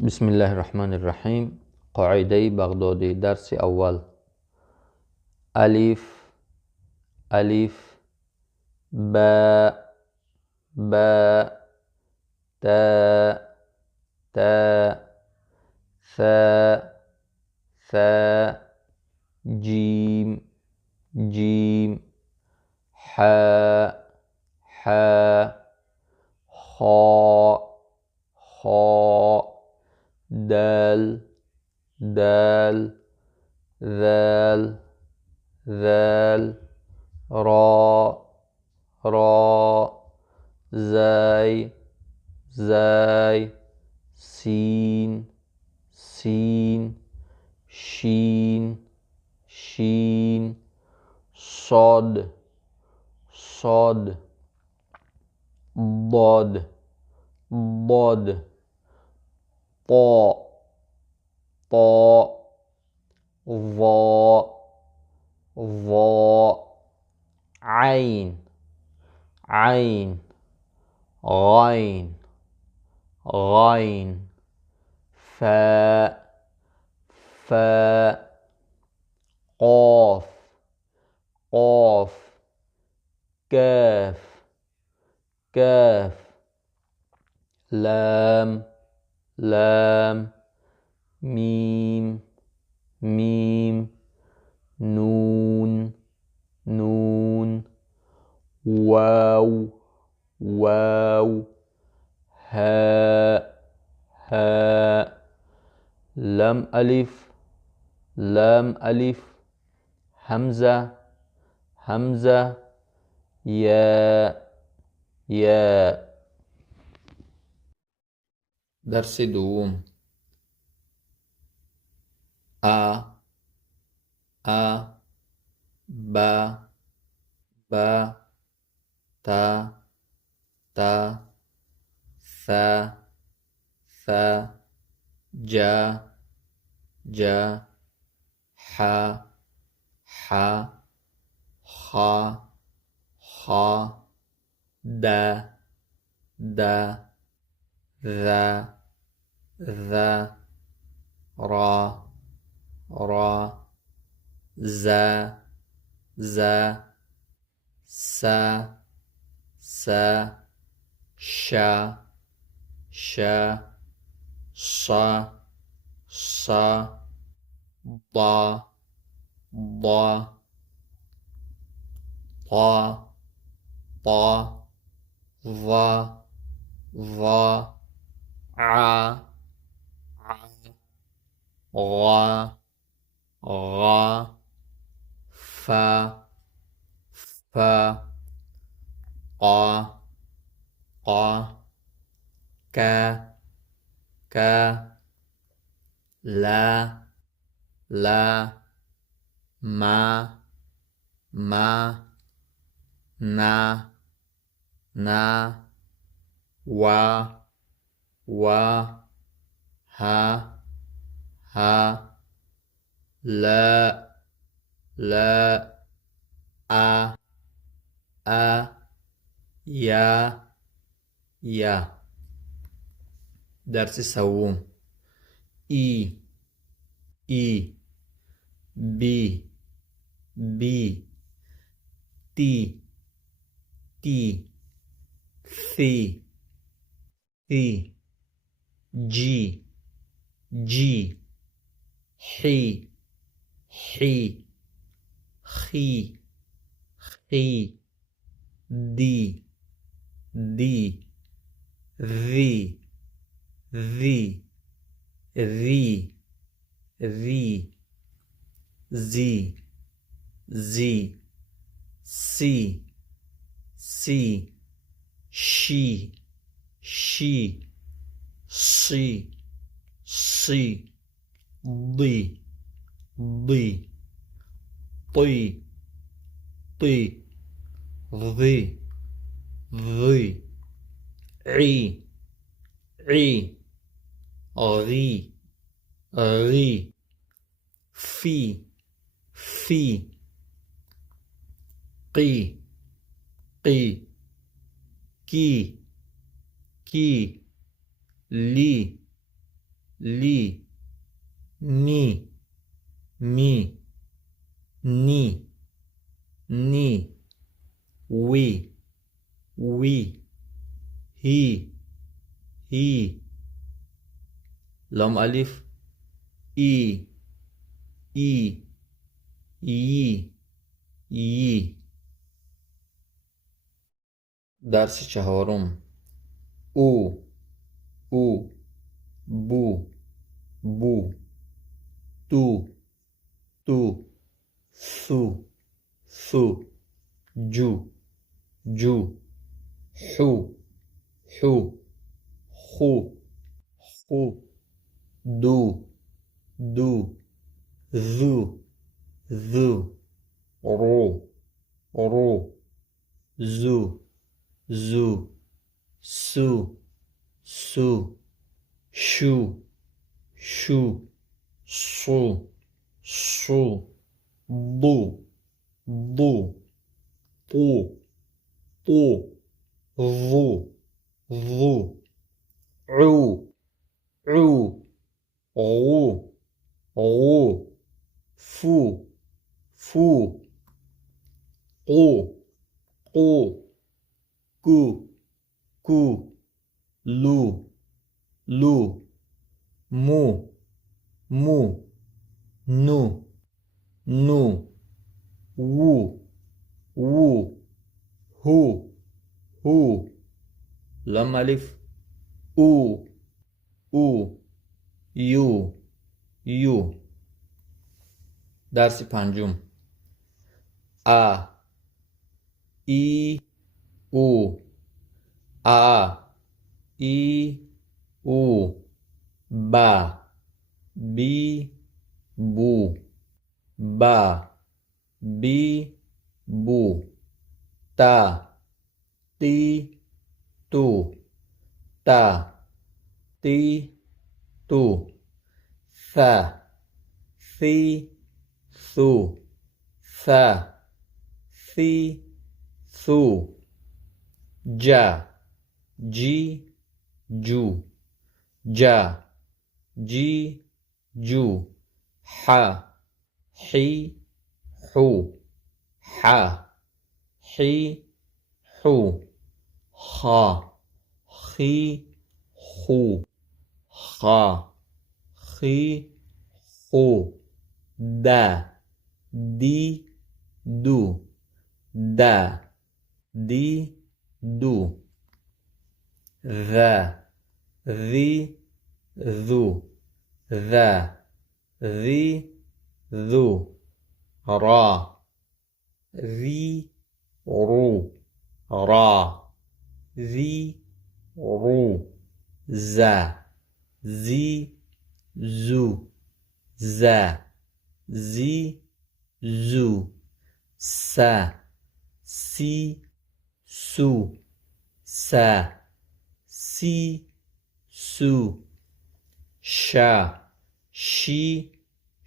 بسم الله الرحمن الرحيم. قاعدة بغدادي درس أول. ألف ألف باء باء تاء تاء ثاء ثاء جيم جيم حاء حاء خاء خاء دال دال ذال ذال راء راء زاي زاي سين سين شين شين صاد صاد ضاد ضاد طاء طاء ظاء ظاء عين عين غين غين فاء فاء قاف قاف كاف كاف لام لام ميم ميم نون نون واو واو هاء هاء لام ألف لام ألف همزة همزة ياء ياء. درس دوم. أ با با تا تا ثا ثا جا جا حا حا خا خا دا دا ذا ذا را را زا زا سا سا شا شا صا صا ضا ضا طا طا ظا ظا عا عا غا غا فا فا قا قا كا كا لا لا ما ما نا نا وا وا ها ها لا لا آ يا يا. درس سوم. إي إي بي بي تي تي ثي ثي جي جي حي حي خي خي دي دي ذي ذي ذي ذي زي زي سي سي شي شي صي صي ضي ضي طي طي ضي ضي عي عي غي غي في في قي قي كي كي لي لي مي مي ني ني وي وي هي لام ألف إي إي يي درس چهارم او بو تو ثو جو حو خو دو ذو رو زو سو شو صو ضو طو ظو عو غو فو قو كو لو مو نو وو هو لام ألف او یو درس پنجم ا ای او ای او بی بو بی بو تی تو تی تو ثی ثو جی جو حی حو خی خو دی دو ذی ذو ذی رو زی زو سی سو شی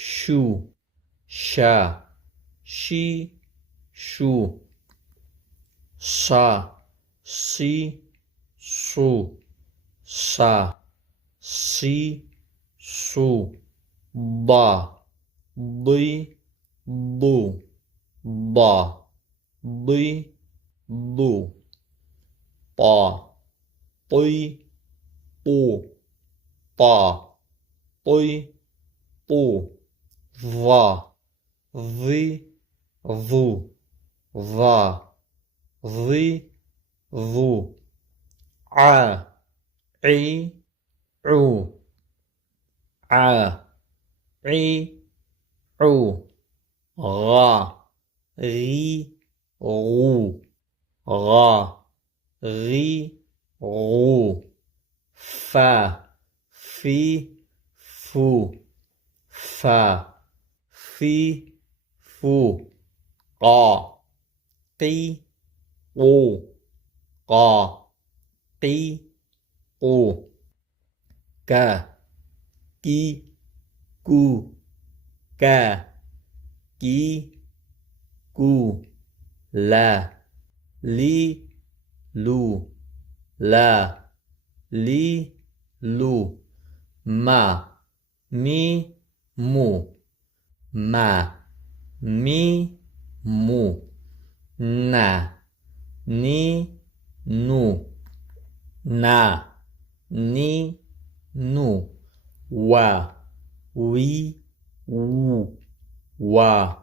شو شی شو ضی ضو طی طو ظی ظو عی عو غی غو فی فو قی قو کی کو لی لو ما مي مو ما مي مو نا ني نو نا ني نو وا وي وو وا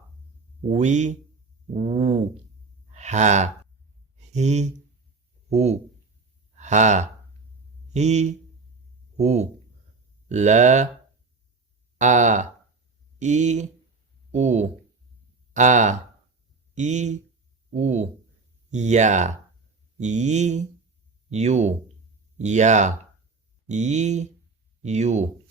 وي وو ها هي هو ها هي هو لا آ إي أو آ إي أو يا يي يو يا يي يو